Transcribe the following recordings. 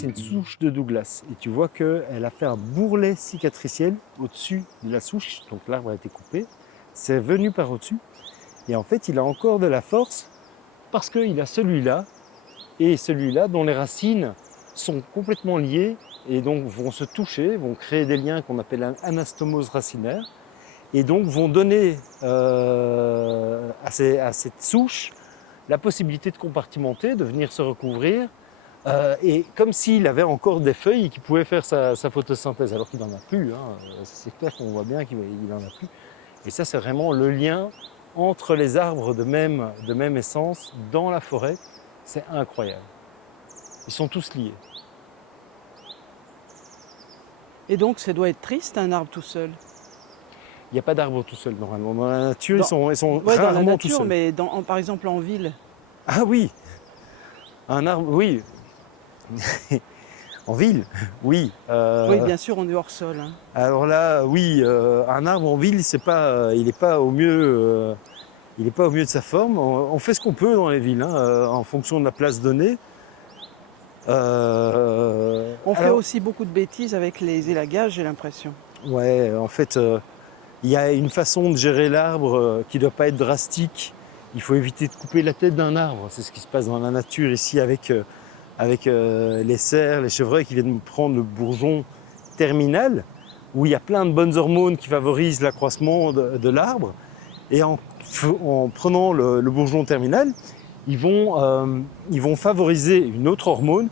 c'est une souche de Douglas. Et tu vois qu'elle a fait un bourrelet cicatriciel au-dessus de la souche. Donc l'arbre a été coupé. C'est venu par au-dessus. Et en fait, il a encore de la force parce qu'il a celui-là et celui-là dont les racines sont complètement liées et donc vont se toucher, vont créer des liens qu'on appelle un anastomose racinaire et donc vont donner à cette souche la possibilité de compartimenter, de venir se recouvrir et comme s'il avait encore des feuilles et qu'il pouvait faire sa photosynthèse alors qu'il n'en a plus. C'est clair qu'on voit bien qu'il n'en a plus. Et ça, c'est vraiment le lien entre les arbres de même essence dans la forêt. C'est incroyable. Ils sont tous liés. Et donc, ça doit être triste, un arbre tout seul. Il n'y a pas d'arbres tout seuls normalement. Dans la nature, ils sont Ouais, dans la rarement tout nature, seuls. mais par exemple en ville. Ah oui, un arbre, oui. En ville, oui. Oui, bien sûr, on est hors sol. Hein. Alors là, oui, un arbre en ville, il n'est pas au mieux. Il n'est pas au mieux de sa forme. On fait ce qu'on peut dans les villes, en fonction de la place donnée. On fait aussi beaucoup de bêtises avec les élagages, j'ai l'impression. Ouais, en fait, il y a une façon de gérer l'arbre qui ne doit pas être drastique. Il faut éviter de couper la tête d'un arbre. C'est ce qui se passe dans la nature ici avec les cerfs, les chevreuils qui viennent prendre le bourgeon terminal, où il y a plein de bonnes hormones qui favorisent l'accroissement de l'arbre. Et en prenant le bourgeon terminal, ils vont favoriser une autre hormone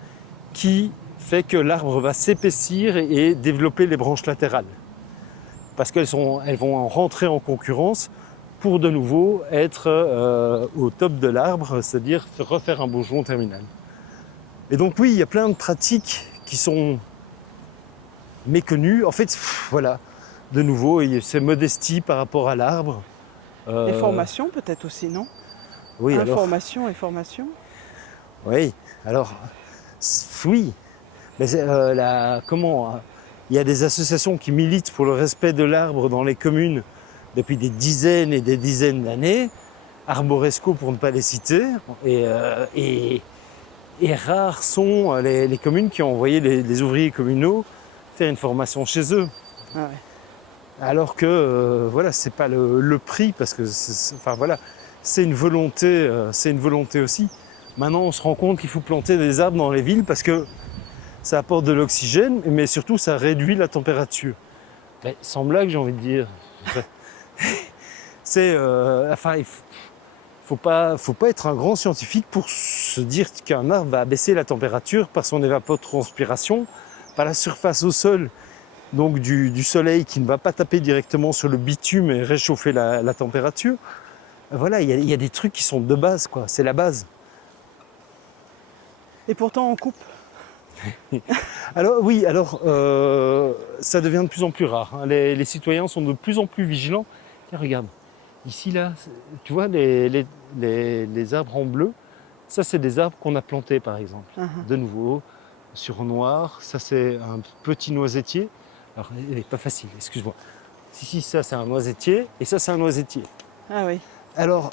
qui fait que l'arbre va s'épaissir et développer les branches latérales. Parce elles vont rentrer en concurrence pour de nouveau être au top de l'arbre, c'est-à-dire refaire un bourgeon terminal. Et donc oui, il y a plein de pratiques qui sont méconnues. En fait, voilà, de nouveau, c'est modestie par rapport à l'arbre. Et formation peut-être aussi, non? Oui, Information et formation. Oui, alors, oui. Mais comment il y a des associations qui militent pour le respect de l'arbre dans les communes depuis des dizaines et des dizaines d'années. Arboresco pour ne pas les citer. Et rares sont les communes qui ont envoyé les ouvriers communaux faire une formation chez eux. Ah ouais. Alors que voilà, c'est pas le prix parce que enfin voilà, c'est une volonté aussi. Maintenant, on se rend compte qu'il faut planter des arbres dans les villes parce que ça apporte de l'oxygène, mais surtout ça réduit la température. Mais sans blague, j'ai envie de dire. Enfin, il faut pas être un grand scientifique pour se dire qu'un arbre va abaisser la température par son évapotranspiration, par la surface au sol, donc du soleil qui ne va pas taper directement sur le bitume et réchauffer la température. Voilà, il y a des trucs qui sont de base, quoi. C'est la base. Et pourtant, on coupe. Alors oui, ça devient de plus en plus rare. Les citoyens sont de plus en plus vigilants. Tiens, regarde, ici là, tu vois les arbres en bleu. Ça, c'est des arbres qu'on a plantés, par exemple. De nouveau, sur noir. Ça, c'est un petit noisetier. Alors, il n'est pas facile, excuse-moi. Si, ça, c'est un noisetier. Et ça, c'est un noisetier. Ah oui. Alors,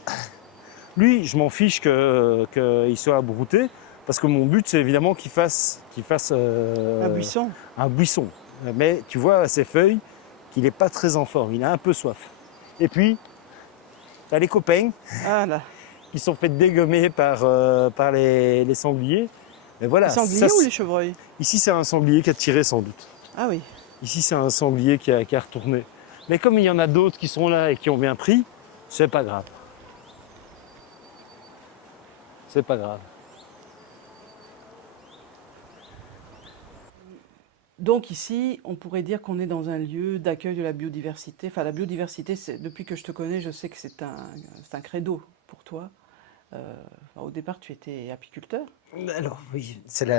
lui, je m'en fiche qu'il soit abrouté. Parce que mon but, c'est évidemment qu'il fasse Un buisson. un buisson. Mais tu vois à ses feuilles qu'il n'est pas très en forme. Il a un peu soif. Et puis, tu as les copains Ah là. qui sont fait dégommer par les sangliers. Mais voilà, Les sangliers ou les chevreuils? Ici, c'est un sanglier qui a tiré sans doute. Ah oui. Ici, c'est un sanglier qui a retourné. Mais comme il y en a d'autres qui sont là et qui ont bien pris, c'est pas grave. C'est pas grave. Donc ici, on pourrait dire qu'on est dans un lieu d'accueil de la biodiversité. Enfin, la biodiversité, depuis que je te connais, je sais que c'est un credo pour toi. Au départ, tu étais apiculteur. Alors oui, cette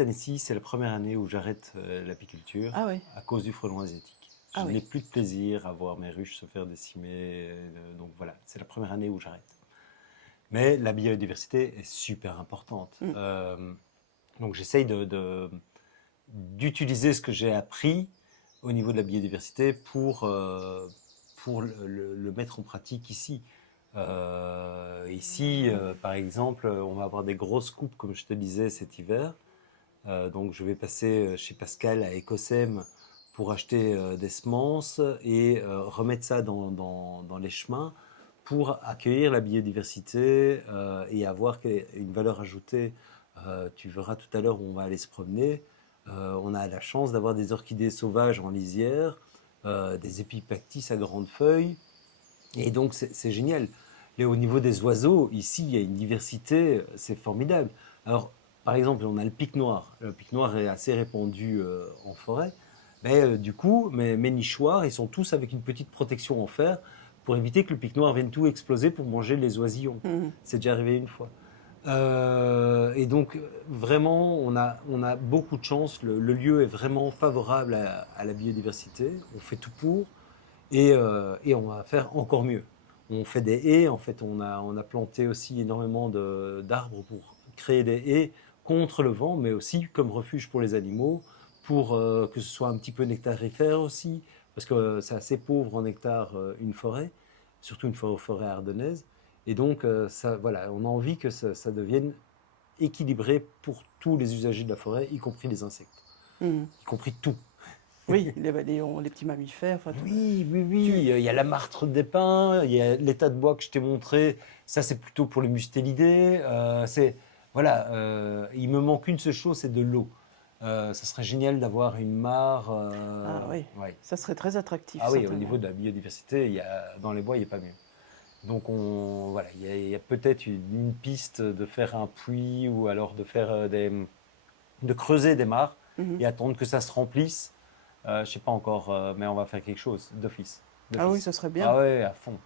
année-ci, c'est la première année où j'arrête l'apiculture Ah oui. à cause du frelon asiatique. Je n'ai plus de plaisir à voir mes ruches se faire décimer. Donc voilà, c'est la première année où j'arrête. Mais la biodiversité est super importante. Donc j'essaye d'utiliser ce que j'ai appris au niveau de la biodiversité pour le mettre en pratique ici. Ici, par exemple, on va avoir des grosses coupes, comme je te disais, cet hiver. Donc je vais passer chez Pascal à Écossaime pour acheter des semences et remettre ça dans les chemins pour accueillir la biodiversité et avoir une valeur ajoutée. Tu verras tout à l'heure où on va aller se promener. On a la chance d'avoir des orchidées sauvages en lisière, des épipactis à grandes feuilles. Et donc c'est génial. Et au niveau des oiseaux, ici, il y a une diversité, c'est formidable. Alors, par exemple, on a le pic noir. Le pic noir est assez répandu en forêt. Mais du coup, mes nichoirs, ils sont tous avec une petite protection en fer pour éviter que le pic noir vienne tout exploser pour manger les oisillons. Mhm. C'est déjà arrivé une fois. Et donc, vraiment, on a beaucoup de chance. Le lieu est vraiment favorable à la biodiversité. On fait tout pour. Et on va faire encore mieux. On fait des haies, en fait, on a planté aussi énormément d'arbres pour créer des haies contre le vent, mais aussi comme refuge pour les animaux, pour que ce soit un petit peu nectarifère aussi, parce que c'est assez pauvre en nectar une forêt, surtout une forêt ardennaise. Et donc, ça, voilà, on a envie que ça devienne équilibré pour tous les usagers de la forêt, y compris les insectes, Mhm. y compris tout. Oui, les petits mammifères, enfin tout. Oui, oui, oui. Tu... Il y a la martre des pins, il y a l'état de bois que je t'ai montré. Ça, c'est plutôt pour les mustélidés. Voilà, il me manque une seule chose, c'est de l'eau. Ça serait génial d'avoir une mare. Ah oui, Ouais. ça serait très attractif, Ah oui, au certainement. niveau de la biodiversité, dans les bois, il n'y a pas mieux. Donc, voilà, il y a peut-être une piste de faire un puits ou alors de faire de creuser des mares Mhm. et attendre que ça se remplisse. Je sais pas encore, mais on va faire quelque chose d'office. Ah oui, D'office. ça serait bien. Ah ouais, à fond.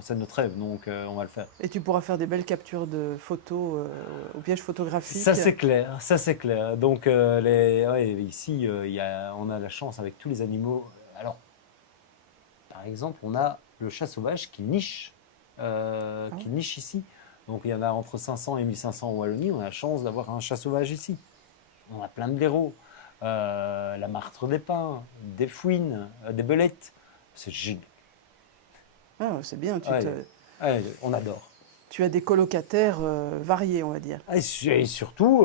C'est notre rêve, donc on va le faire. Et tu pourras faire des belles captures de photos au piège Ça photographique. c'est clair, ça c'est clair. Donc ouais, ici, on a la chance avec tous les animaux. Alors, par exemple, on a le chat sauvage Ah qui oui. niche ici. Donc il y en a entre 500 et 1500 en Wallonie. On a la chance d'avoir un chat sauvage ici. On a plein de blaireaux, la martre des pins, des fouines, des belettes. C'est génial. Ah, c'est bien, Ouais, ouais, on adore. tu as des colocataires variés, on va dire. Ah, et surtout,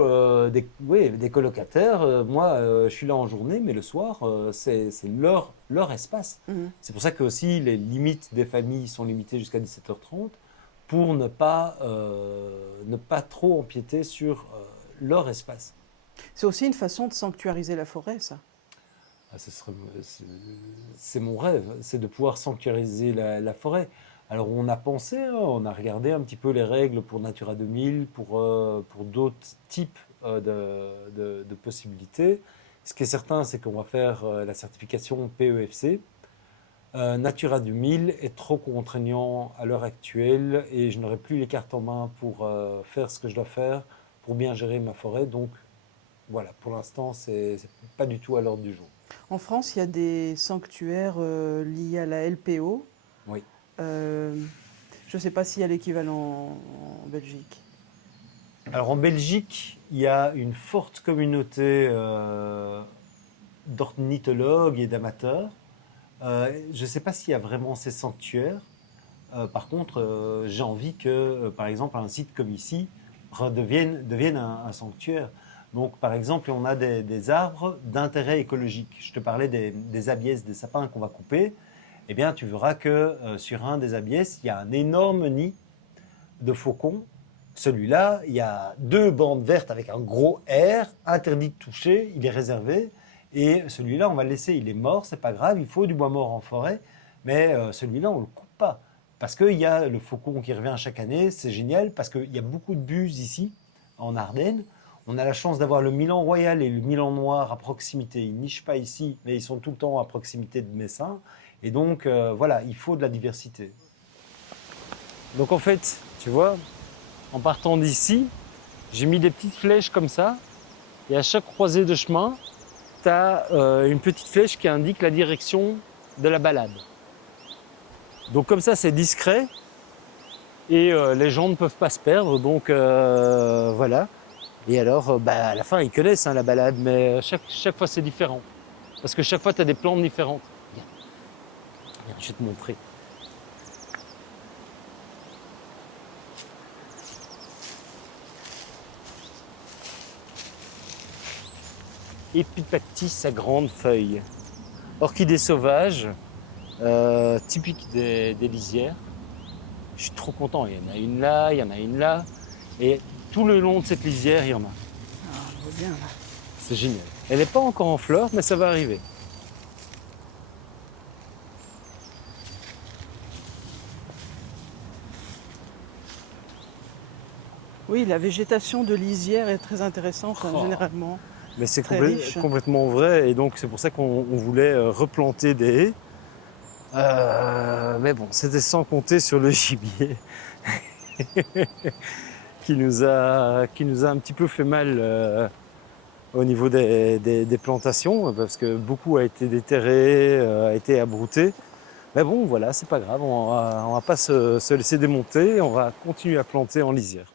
oui, des colocataires. Moi, je suis là en journée, mais le soir, c'est leur espace. Mhm. C'est pour ça que aussi les limites des familles sont limitées jusqu'à 17h30 pour ne pas trop empiéter sur leur espace. C'est aussi une façon de sanctuariser la forêt, ça. Ah, c'est mon rêve, c'est de pouvoir sanctuariser la forêt. Alors on a pensé, hein, on a regardé un petit peu les règles pour Natura 2000, pour d'autres types de possibilités. Ce qui est certain, c'est qu'on va faire la certification PEFC. Natura 2000 est trop contraignant à l'heure actuelle et je n'aurai plus les cartes en main pour faire ce que je dois faire pour bien gérer ma forêt. Donc voilà, pour l'instant, c'est pas du tout à l'ordre du jour. En France, il y a des sanctuaires liés à la LPO. Oui. Euh, je ne sais pas s'il y a l'équivalent en Belgique. Alors en Belgique, il y a une forte communauté d'ornithologues et d'amateurs. Je ne sais pas s'il y a vraiment ces sanctuaires. Par contre, j'ai envie que, par exemple, un site comme ici devienne un sanctuaire. Donc, par exemple, on a des arbres d'intérêt écologique. Je te parlais des abies, des sapins qu'on va couper. Eh bien, tu verras que sur un des abies, il y a un énorme nid de faucons. Celui-là, il y a 2 bandes vertes avec un gros R, interdit de toucher, il est réservé. Et celui-là, on va le laisser, il est mort, c'est pas grave, il faut du bois mort en forêt, mais celui-là, on ne le coupe pas. Parce qu'il y a le faucon qui revient chaque année, c'est génial, parce qu'il y a beaucoup de buses ici, en Ardennes. On a la chance d'avoir le Milan royal et le Milan noir à proximité. Ils nichent pas ici, mais ils sont tout le temps à proximité de Messin. Et donc, voilà, il faut de la diversité. Donc en fait, tu vois, en partant d'ici, j'ai mis des petites flèches comme ça. Et à chaque croisée de chemin, tu as une petite flèche qui indique la direction de la balade. Donc comme ça, c'est discret. Et les gens ne peuvent pas se perdre. Donc voilà. Et alors, à la fin, ils connaissent hein, la balade. Mais chaque fois, c'est différent. Parce que chaque fois, tu as des plantes différentes. Regarde, regarde, je vais te montrer. Epipactis à grandes feuilles. Orchidée sauvage, typique des lisières. Je suis trop content, il y en a une là, il y en a une là. Et tout le long de cette lisière, il y en a. Ah, je vois bien là. C'est génial. Elle n'est pas encore en fleurs, mais ça va arriver. Oui, la végétation de lisière est très intéressante, hein, Oh. généralement. Mais c'est Très riche. complètement vrai, et donc c'est pour ça qu'on voulait replanter des haies. Mais bon, c'était sans compter sur le gibier qui nous a un petit peu fait mal au niveau des plantations, parce que beaucoup a été déterré, a été abrouté. Mais bon, voilà, c'est pas grave, on va pas se laisser démonter, on va continuer à planter en lisière.